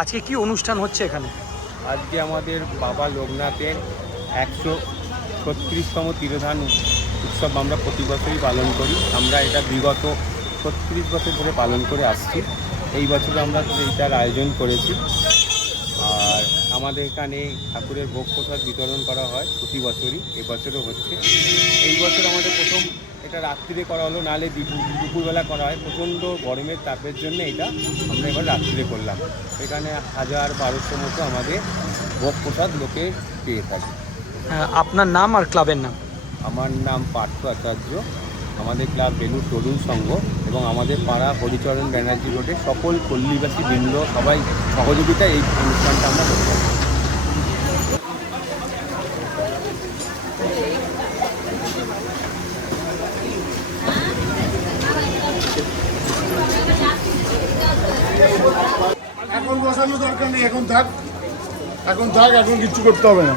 আজকে কি অনুষ্ঠান হচ্ছে এখানে? আজকে আমাদের বাবা লোকনাথের 136তম তিরোধান উৎসব আমরা প্রতি বছরই পালন করি। আমরা এটা বিগত 36 বছর ধরে পালন করে আসছি। এই বছর আমরা এইটার আয়োজন করেছি। আর আমাদের এখানে ঠাকুরের ভোগ প্রসাদ বিতরণ করা হয় প্রতি বছরই, এবছরও হচ্ছে। এই বছর আমাদের প্রথম এটা রাত্রিরে করা হলো, নাহলে দুপুরবেলা করা হয়। প্রচণ্ড গরমের তাপের জন্য এটা আমরা এবার রাত্রিরে করলাম। এখানে 1000-1200 মতো আমাদের ভোগ প্রসাদ লোকে পেয়ে থাকে। আপনার নাম আর ক্লাবের নাম? আমার নাম পার্থ আচার্য। আমাদের ক্লাব বেলুর তরুণ সংঘ এবং আমাদের পাড়া হরিচরণ ব্যানার্জি রোডে সকল পল্লীবাসী বৃন্দ সবাই সহযোগিতায় এই অনুষ্ঠানটা আমরা করতে পারি। এখন বসানোর দরকার নেই, এখন থাক, এখন কিচ্ছু করতে হবে না।